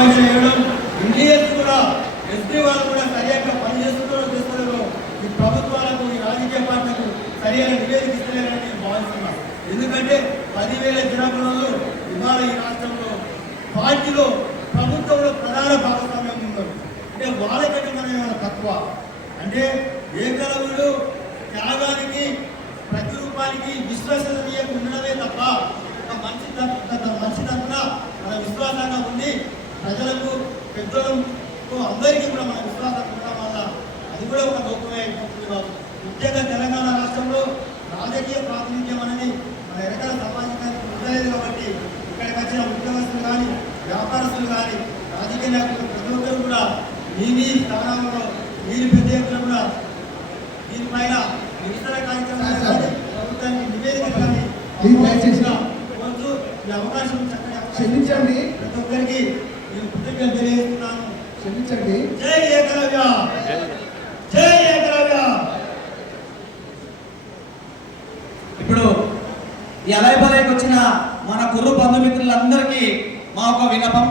Supervisor వేయడం, engineers కూడా SP వాళ్ళు కూడా సరిగ్గా చేస్తున్నారు. ఈ ప్రభుత్వాలకు, ఈ రాజకీయ పార్టీలకు సరైన నివేదిక ఇస్తలేరని నేను భావిస్తున్నాను. ఎందుకంటే 10,000 జనాభాలో ఇవాళ ఈ రాష్ట్రంలో పార్టీలో ప్రభుత్వంలో ప్రధాన భాగస్వామ్యం ఉన్నారు. అంటే వాళ్ళకంటే మనం ఏమైనా తక్కువ అంటే ఏకలవులు త్యాగానికి ప్రతిరూపానికి విశ్వసనీయంగా ఉండడమే తప్ప ఒక మనిషి తరఫున మన విశ్వాసంగా ఉండి ప్రజలకు పెద్దలకు అందరికీ కూడా మన విశ్వాసం ఉండడం వల్ల అది కూడా ఒక గొప్పమే అయిపోతుంది. ముఖ్యంగా తెలంగాణ రాష్ట్రంలో రాజకీయ ప్రాతినిధ్యం అనేది మన ఎరకల సమాజానికి ఉండలేదు కాబట్టి ఇక్కడికి వచ్చిన ఉద్యోగస్తులు కానీ వ్యాపారస్తులు కానీ రాజకీయ నాయకులు ప్రతి ఒక్కరు కూడా మీ స్థానంలో మీరు పెద్ద ఎత్తున కూడా దీనిపైన నిరసన కార్యక్రమాలు కానీ ప్రభుత్వానికి నివేదిక కానీ కోరుతూ ఈ అవకాశం క్షమించండి, ప్రతి ఒక్కరికి నేను కృతజ్ఞతలు తెలియజేస్తున్నాను. క్షమించండి. జై ఏకలవ్య, జై ఏకలవ్య. ఇప్పుడు ఈ అలైబలైకి వచ్చిన మన కుర్రు బంధుమిత్రులందరికీ మా ఒక విన్నపం.